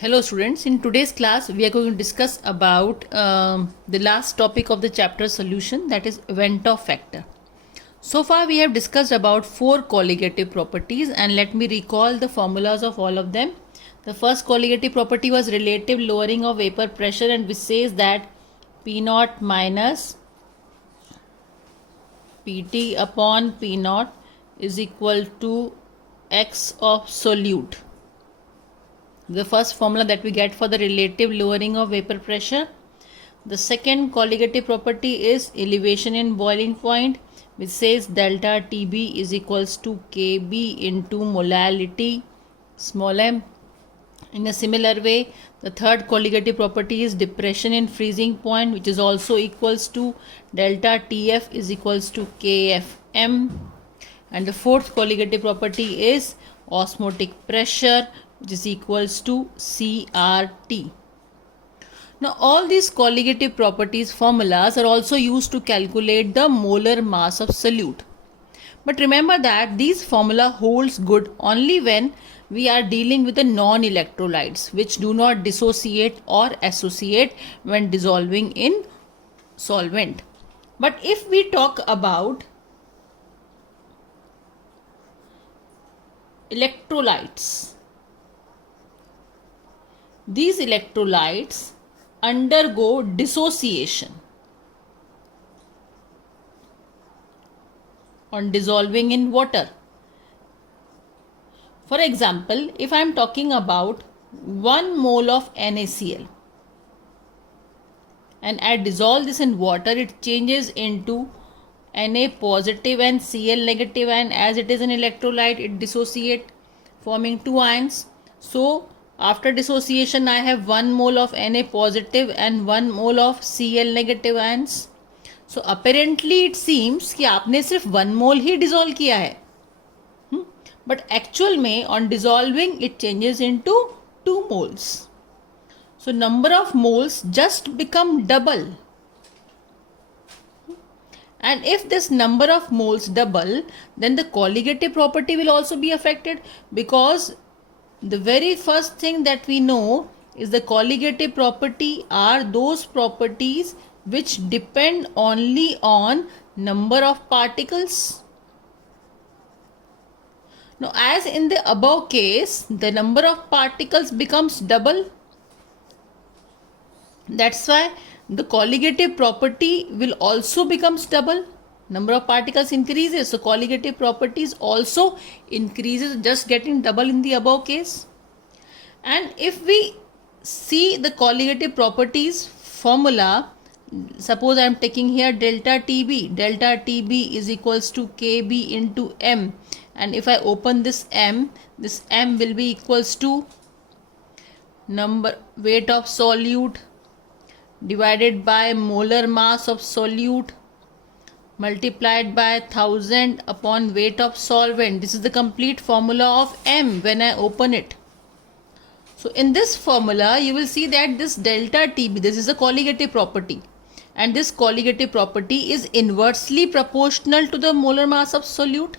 Hello students, in today's class we are going to discuss about the last topic of the chapter solution, that is Ventov factor. So far we have discussed about 4 colligative properties, and let me recall the formulas of all of them. The first colligative property was relative lowering of vapor pressure, and which says that P naught minus Pt upon P naught is equal to X of solute. The first formula that we get for the relative lowering of vapor pressure. The second colligative property is elevation in boiling point, which says delta Tb is equals to Kb into molality small m. In a similar way, the third colligative property is depression in freezing point, which is also equals to delta Tf is equals to Kfm. And the fourth colligative property is osmotic pressure, which is equals to CRT. Now all these colligative properties formulas are also used to calculate the molar mass of solute. But remember that these formula holds good only when we are dealing with the non-electrolytes, which do not dissociate or associate when dissolving in solvent. But if we talk about electrolytes, these electrolytes undergo dissociation on dissolving in water. For example, if I am talking about 1 mole of NaCl and I dissolve this in water, it changes into Na positive and Cl negative, and as it is an electrolyte, it dissociate forming 2 ions. So after dissociation I have 1 mole of Na positive and 1 mole of Cl negative ions. So apparently it seems कि आपने सिर्फ 1 mole ही dissolve किया है, but actual में on dissolving it changes into 2 moles. So number of moles just become double. And if this number of moles double, then the colligative property will also be affected, because the very first thing that we know is the colligative property are those properties which depend only on number of particles. Now as in the above case, the number of particles becomes double. That's why the colligative property will also becomes double. Number of particles increases, so colligative properties also increases, just getting double in the above case. And if we see the colligative properties formula, suppose I am taking here delta TB is equals to Kb into M, and if I open this M will be equals to weight of solute divided by molar mass of solute multiplied by 1000 upon weight of solvent. This is the complete formula of M when I open it. So in this formula you will see that this delta Tb, this is a colligative property, and this colligative property is inversely proportional to the molar mass of solute.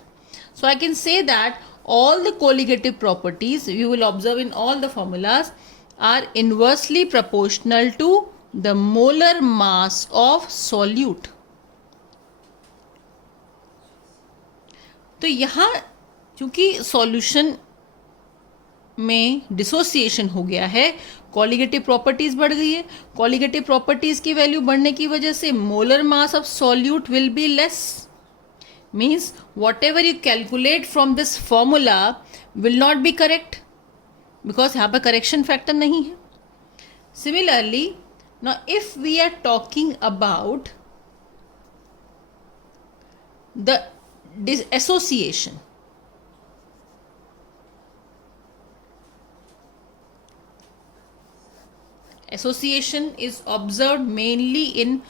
So I can say that all the colligative properties you will observe in all the formulas are inversely proportional to the molar mass of solute. तो यहाँ क्योंकि solution में dissociation हो गया है, colligative properties बढ़ गई है. कॉलिगेटिव प्रॉपर्टीज की वैल्यू बढ़ने की वजह से molar mass of solute will be less. Means what ever you calculate from this formula will not be correct, because यहाँ पर करेक्शन फैक्टर नहीं है. Similarly now if we are talking about the association, association is observed mainly in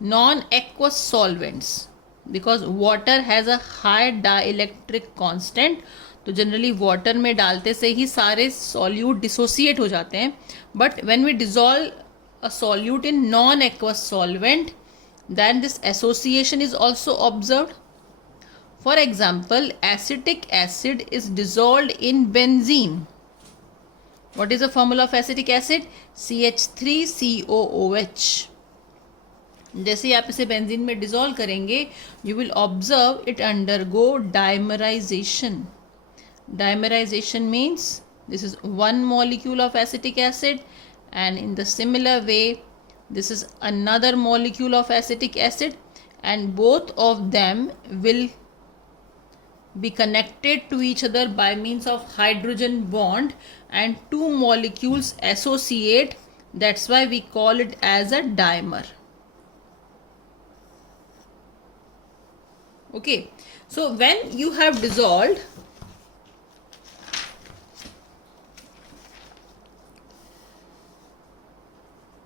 non-aqueous solvents, because water has a high dielectric constant. तो generally water में डालते से ही सारे solute dissociate हो जाते हैं. But when we dissolve a solute in non aqueous solvent, then this association is also observed. For example, acetic acid is dissolved in benzene. What is the formula of acetic acid? CH3COOH. जैसे ही आप इसे benzene में dissolve करेंगे, you will observe it undergo dimerisation. Dimerization means this is one molecule of acetic acid, and in the similar way this is another molecule of acetic acid, and both of them will be connected to each other by means of hydrogen bond, and two molecules associate. That's why we call it as a dimer. Okay, so when you have dissolved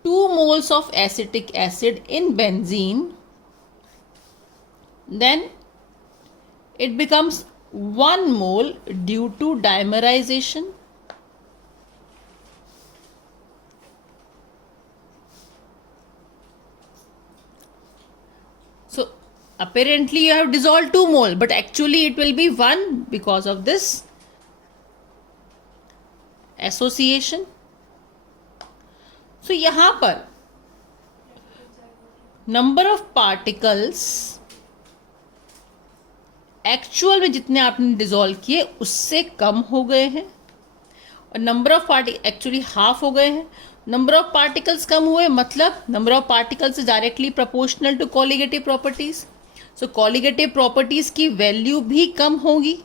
2 moles of acetic acid in benzene, then it becomes 1 mole due to dimerization. So apparently you have dissolved 2 mole, but actually it will be 1 because of this association. So यहाँ पर number of particles actual में जितने आपने dissolve किए उससे कम हो गए हैं, और number of particle actually half हो गए हैं. नंबर ऑफ पार्टिकल्स कम हुए मतलब number of particles is directly proportional to colligative properties. So colligative properties की वैल्यू भी कम होगी,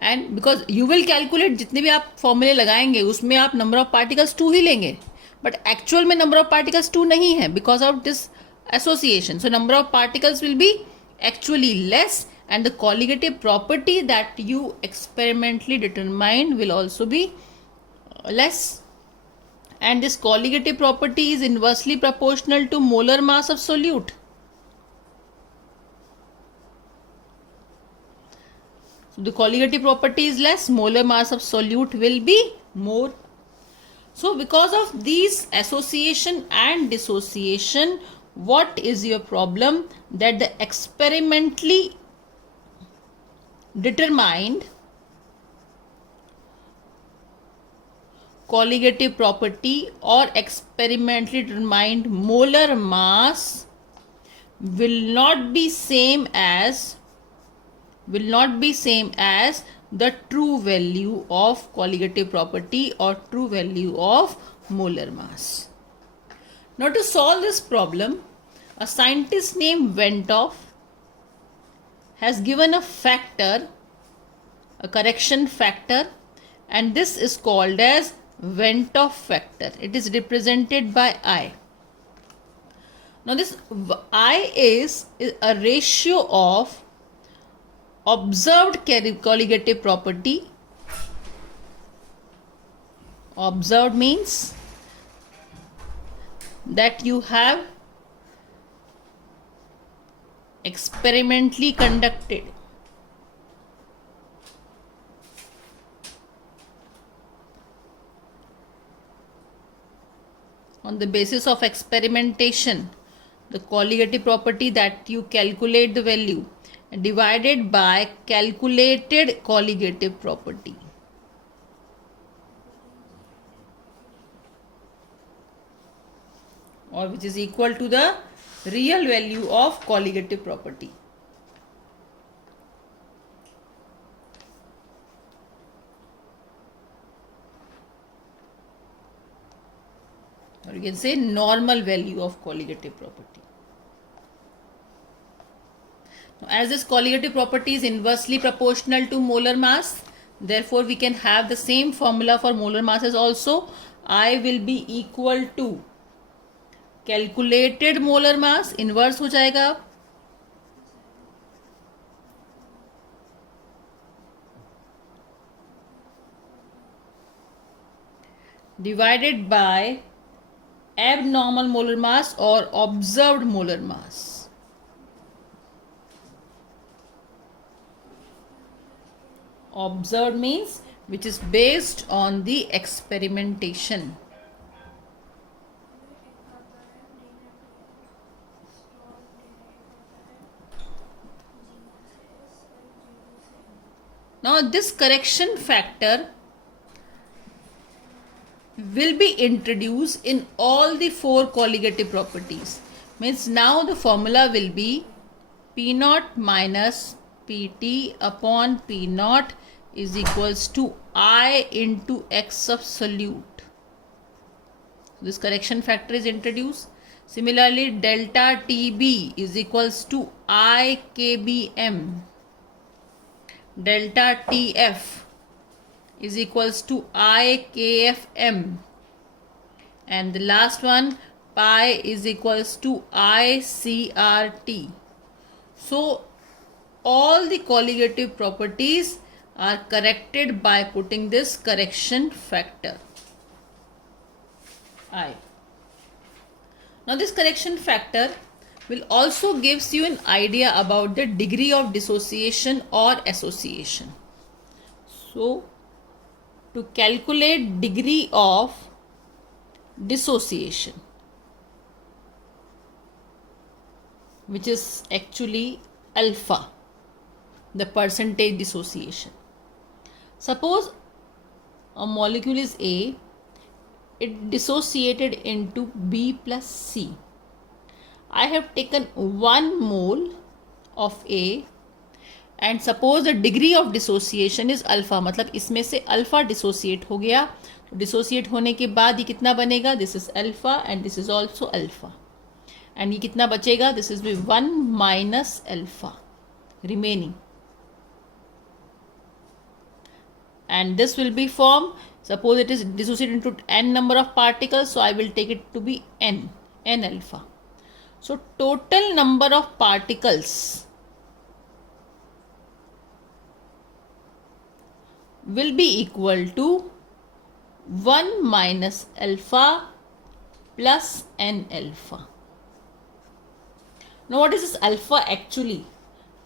and because you will calculate, जितने भी आप फॉर्मूले लगाएंगे उसमें आप नंबर ऑफ पार्टिकल्स 2 ही लेंगे, बट एक्चुअल में नंबर ऑफ पार्टिकल्स 2 नहीं है because of this association. So number of particles will be actually less, and the colligative property that you experimentally determined will also be less, and this colligative property is inversely proportional to molar mass of solute. So the colligative property is less, molar mass of solute will be more. So because of these association and dissociation, what is your problem? That the experimentally determined colligative property or experimentally determined molar mass will not be same as the true value of colligative property or true value of molar mass. Now to solve this problem, a scientist named Ventoff has given a factor, a correction factor, and this is called as Ventoff factor. It is represented by I. Now this I is a ratio of observed colligative property. Observed means that you have experimentally conducted. On the basis of experimentation, the colligative property that you calculate the value divided by calculated colligative property. Or which is equal to the real value of colligative property. Or you can say normal value of colligative property. Now, as this colligative property is inversely proportional to molar mass, therefore we can have the same formula for molar masses also. I will be equal to calculated molar mass, inverse हो जाएगा divided by abnormal molar mass और observed molar mass. Observed means which is based on the experimentation. Now Now this correction factor will be introduced in all the four colligative properties. Means now the formula will be P naught minus Pt upon P naught is equals to I into X of solute. This correction factor is introduced. Similarly, delta Tb is equals to I Kbm. Delta Tf is equals to I Kfm. And the last one, pi is equals to I CRT. So all the colligative properties are corrected by putting this correction factor I. Now this correction factor will also gives you an idea about the degree of dissociation or association. So to calculate degree of dissociation, which is actually alpha, the percentage dissociation. Suppose a molecule is A, it dissociated into B plus C. I have taken 1 mole of A and suppose the degree of dissociation is alpha, मतलब इसमें से alpha dissociate हो गया. तो dissociate होने के बाद ये कितना बनेगा? This is alpha and this is also alpha. And ये कितना बचेगा? This is 1 minus alpha remaining. And this will be formed, suppose it is dissociated into n number of particles, so I will take it to be n alpha. So total number of particles will be equal to 1 minus alpha plus n alpha. Now what is this alpha actually?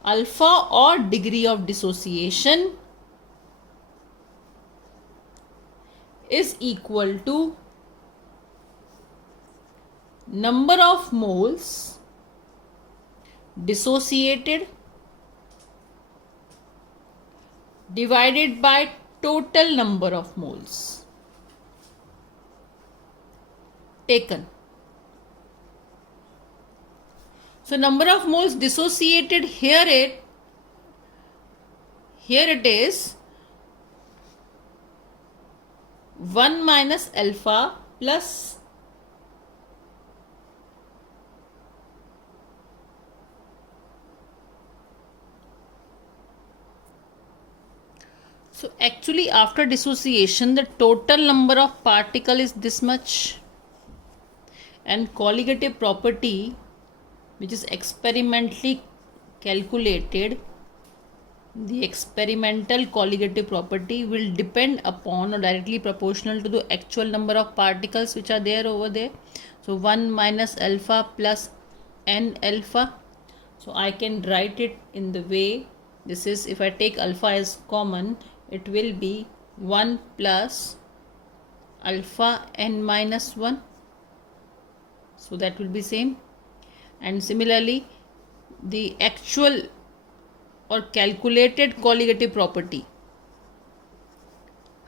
Alpha or degree of dissociation is equal to number of moles dissociated divided by total number of moles taken. So number of moles dissociated, here it is 1 minus alpha plus so actually after dissociation the total number of particle is this much, and colligative property which is experimentally calculated, the experimental colligative property will depend upon or directly proportional to the actual number of particles which are there over there. So 1 minus alpha plus n alpha. So I can write it in the way, this is, if I take alpha as common, it will be 1 plus alpha n minus 1. So that will be same. And similarly the actual और calculated colligative property,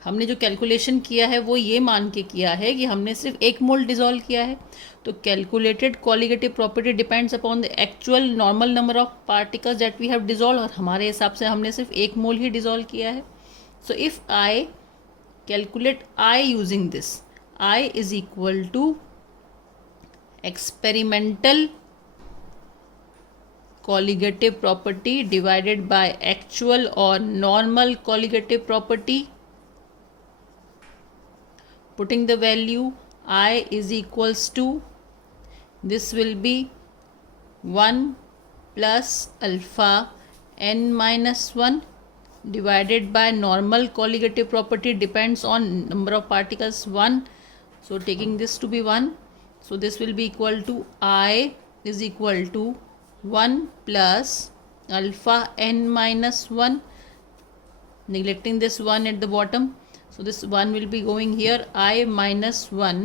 हमने जो calculation किया है वो ये मान के किया है कि हमने सिर्फ 1 मोल डिसॉल्व किया है. तो calculated colligative property depends upon the actual normal number of particles that we have dissolve, और हमारे हिसाब से हमने सिर्फ 1 मोल ही डिसॉल्व किया है. So if I calculate I using this, I is equal to experimental colligative property divided by actual or normal colligative property. Putting the value I is equals to, this will be 1 plus alpha n minus 1 divided by normal colligative property depends on number of particles 1. So taking this to be 1, so this will be equal to I is equal to 1 plus alpha n minus 1, neglecting this 1 at the bottom, so this 1 will be going here. I minus 1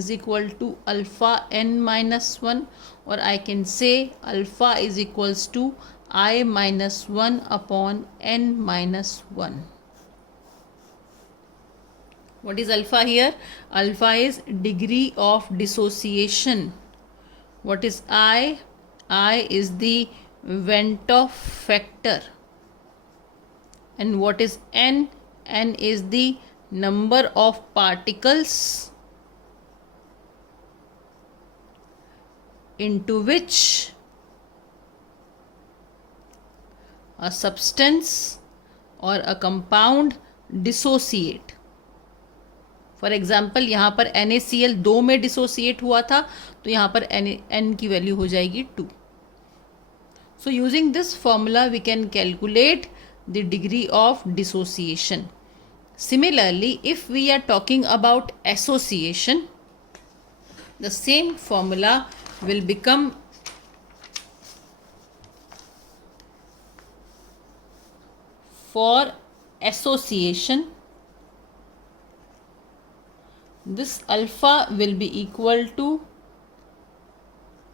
is equal to alpha n minus 1, or I can say alpha is equals to I minus 1 upon n minus 1. What is alpha here? Alpha is degree of dissociation. What is I? I is the Vent factor. And what is n? N is the number of particles into which a substance or a compound dissociate. For example यहाँ पर NaCl 2 में dissociate हुआ था, तो यहाँ पर n की value हो जाएगी 2. So using this formula we can calculate the degree of dissociation. Similarly, if we are talking about association, the same formula will become for association. This alpha will be equal to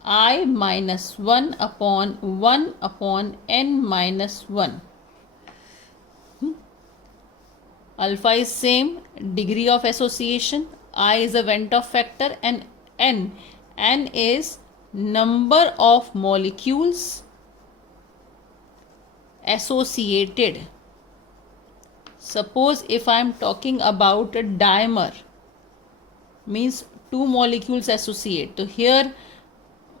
I minus 1 upon n minus 1. Alpha is same, degree of association. I is a Vent factor, and n is number of molecules associated. Suppose if I am talking about a dimer, means 2 molecules associate, so here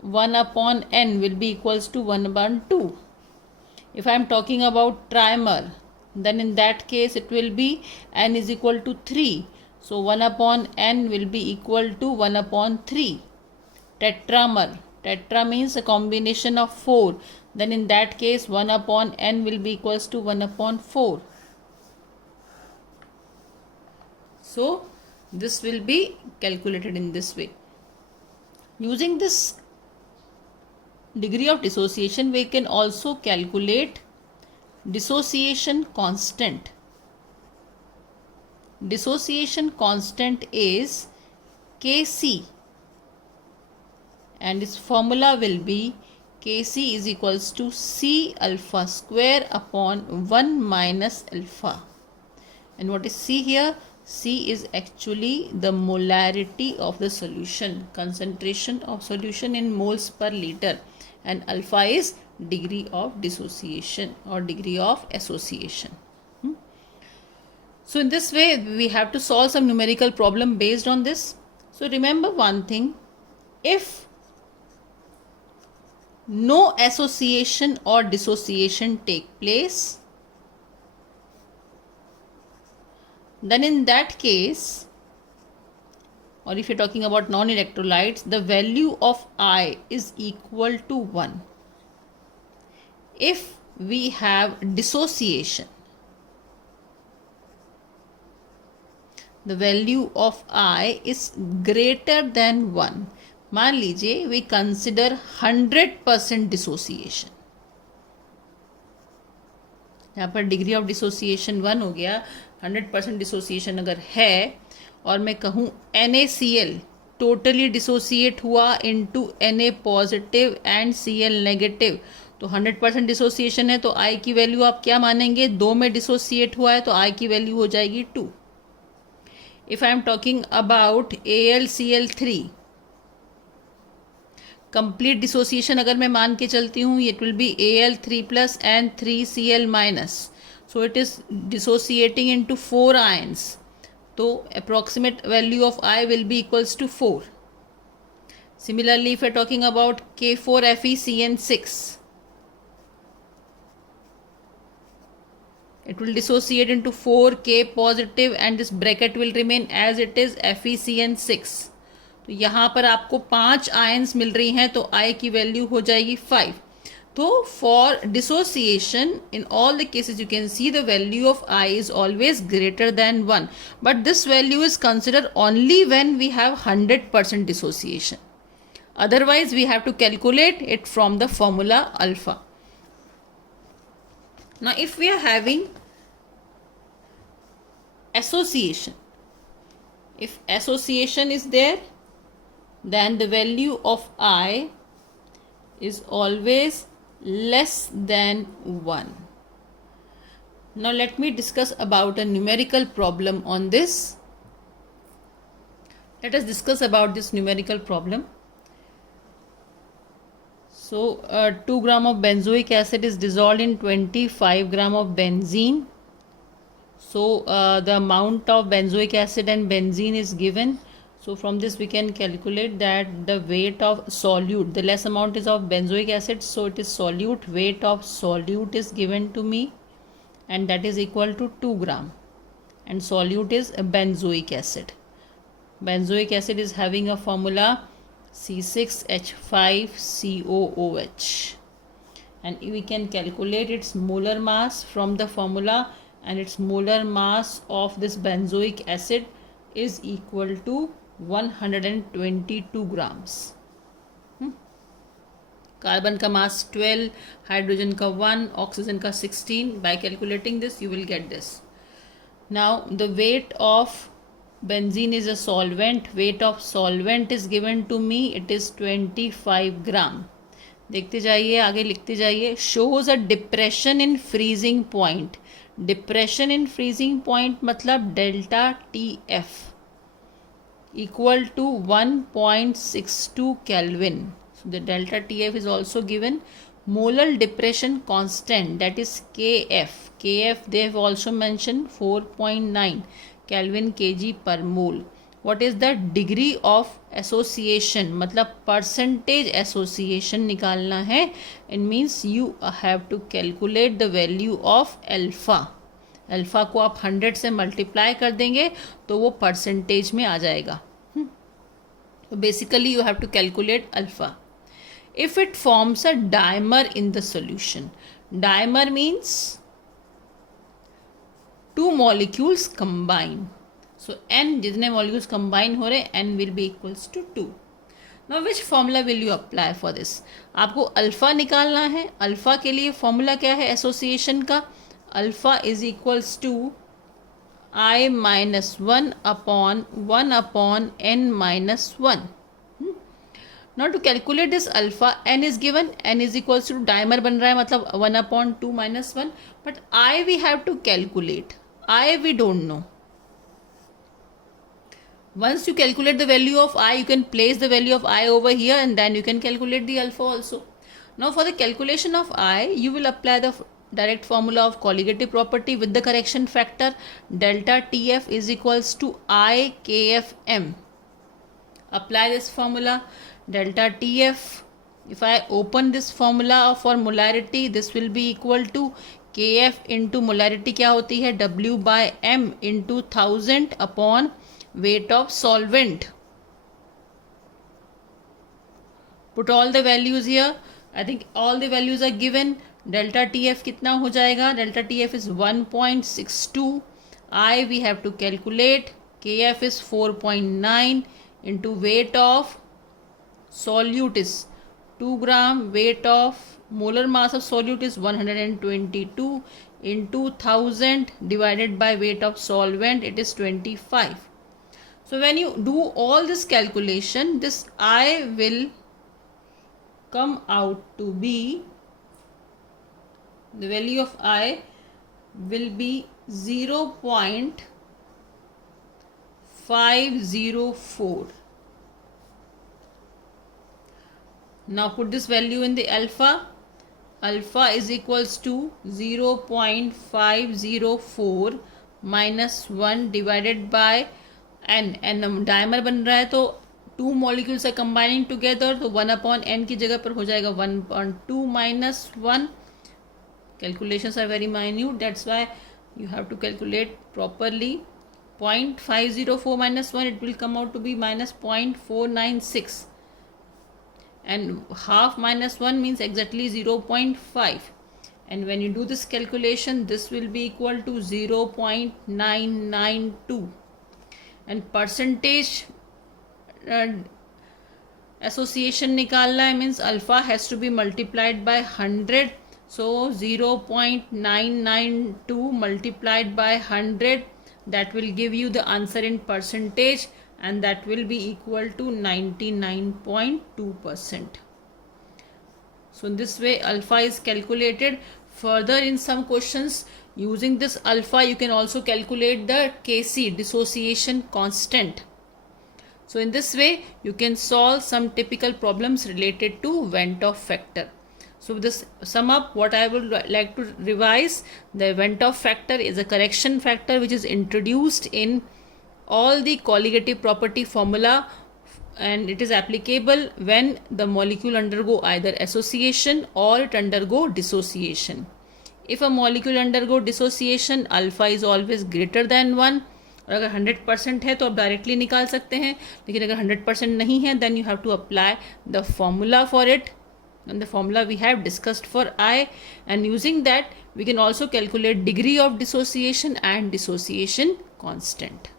1 upon n will be equals to 1 upon 2. If I am talking about trimer, then in that case it will be n is equal to 3, so 1 upon n will be equal to 1 upon 3. Tetra means a combination of 4, then in that case 1 upon n will be equals to 1 upon 4. So this will be calculated in this way. Using this degree of dissociation, we can also calculate dissociation constant. Dissociation constant is Kc, and its formula will be Kc is equals to C alpha square upon 1 minus alpha. And what is C here? C is actually the molarity of the solution, concentration of solution in moles per liter, and alpha is degree of dissociation or degree of association. So in this way we have to solve some numerical problem based on this. So remember one thing, if no association or dissociation take place, then in that case, or if you're talking about non-electrolytes, the value of I is equal to 1. If we have dissociation, the value of I is greater than 1. मान लीजिए we consider 100% dissociation. यहाँ पर degree of dissociation 1 हो गया. 100% dissociation अगर है और मैं कहूँ NaCl टोटली डिसोसिएट हुआ into Na positive and Cl negative, तो 100% डिसोसिएशन है, तो I की वैल्यू आप क्या मानेंगे? 2 में डिसोसिएट हुआ है तो I की वैल्यू हो जाएगी 2. If I am talking about AlCl3, complete dissociation अगर मैं मान के चलती हूँ, it will be Al3 plus and 3Cl minus, so it is dissociating into 4 ions, so approximate value of I will be equals to 4. Similarly, if we are talking about K4FeCN6, it will dissociate into 4K positive and this bracket will remain as it is FeCN6. तो यहाँ पर आपको 5 ions मिल रही हैं, तो I की value हो जाएगी 5. So for dissociation, in all the cases you can see the value of I is always greater than 1. But this value is considered only when we have 100% dissociation. Otherwise we have to calculate it from the formula alpha. Now if we are having association, if association is there, then the value of I is always less than 1. Now let me discuss about a numerical problem on this. Let us discuss about this numerical problem. So 2 gram of benzoic acid is dissolved in 25 gram of benzene. So the amount of benzoic acid and benzene is given. So from this we can calculate that the weight of solute, the less amount is of benzoic acid, so it is solute. Weight of solute is given to me, and that is equal to 2 gram. And solute is benzoic acid. Benzoic acid is having a formula C6H5COOH, and we can calculate its molar mass from the formula, and its molar mass of this benzoic acid is equal to 122 grams. Carbon का मास 12, hydrogen का 1, oxygen का 16. By calculating this you will get this. Now the weight of benzene is a solvent. Weight of solvent is given to me, it is 25 gram. देखते जाइए, आगे लिखते जाइए. Shows a depression in freezing point. Depression in freezing point मतलब delta TF equal to 1.62 Kelvin. So the delta TF is also given. Molar depression constant, that is KF. KF they have also mentioned 4.9 Kelvin kg per mole. What is the degree of association, मतलब percentage association निकालना है. It means you have to calculate the value of alpha. Alpha को आप 100 से multiply कर देंगे तो वो परसेंटेज में आ जाएगा. तो basically you have to calculate alpha. If it forms a dimer in the solution. Dimer means two molecules combine. So n जितने मॉलिक्यूल्स कंबाइन हो रहे n will be equals to 2. Now which formula will you apply for this. आपको alpha निकालना है. Alpha के लिए formula क्या है एसोसिएशन का. Alpha is equals to I minus 1 upon n minus 1. Now to calculate this alpha, n is given, n is equals to dimer बन रहा है मतलब 1 upon 2 minus 1. But I we have to calculate. I we don't know. Once you calculate the value of I, you can place the value of I over here, and then you can calculate the alpha also. Now for the calculation of I, you will apply the direct formula of colligative property with the correction factor. Delta TF is equals to I KFM. Apply this formula. Delta TF, if I open this formula for molarity, this will be equal to KF into molarity क्या होती है W by M into 1000 upon weight of solvent. Put all the values here. I think all the values are given. Delta T F कितना हो जाएगा. Delta T F is 1.62. I we have to calculate. K F is 4.9 into weight of solute is 2 gram. Weight of molar mass of solute is 122 into 1000 divided by weight of solvent, it is 25. So when you do all this calculation, this I will come out to be, the value of I will be 0.504. Now put this value in the alpha. Alpha is equals to 0.504 minus 1 divided by n. n dimer बन रहा है तो 2 molecules are combining together, तो 1 upon n की जगह पर हो जाएगा 1/2 minus 1. Calculations are very minute, that's why you have to calculate properly. 0.504 minus 1, it will come out to be minus 0.496. And half minus 1 means exactly 0.5. And when you do this calculation, this will be equal to 0.992. And percentage association निकालना है means alpha has to be multiplied by 100. So 0.992 multiplied by 100, that will give you the answer in percentage, and that will be equal to 99.2%. So in this way alpha is calculated. Further, in some questions, using this alpha you can also calculate the Kc, dissociation constant. So in this way you can solve some typical problems related to Van't Hoff factor. So with this sum up, what I would like to revise, the Van't Hoff factor is a correction factor which is introduced in all the colligative property formula, and it is applicable when the molecule undergo either association or it undergo dissociation. If a molecule undergo dissociation, alpha is always greater than 1. और अगर 100% है तो आप directly निकाल सकते हैं, लेकिन अगर 100% नहीं है then you have to apply the formula for it, and the formula we have discussed for I, and using that we can also calculate degree of dissociation and dissociation constant.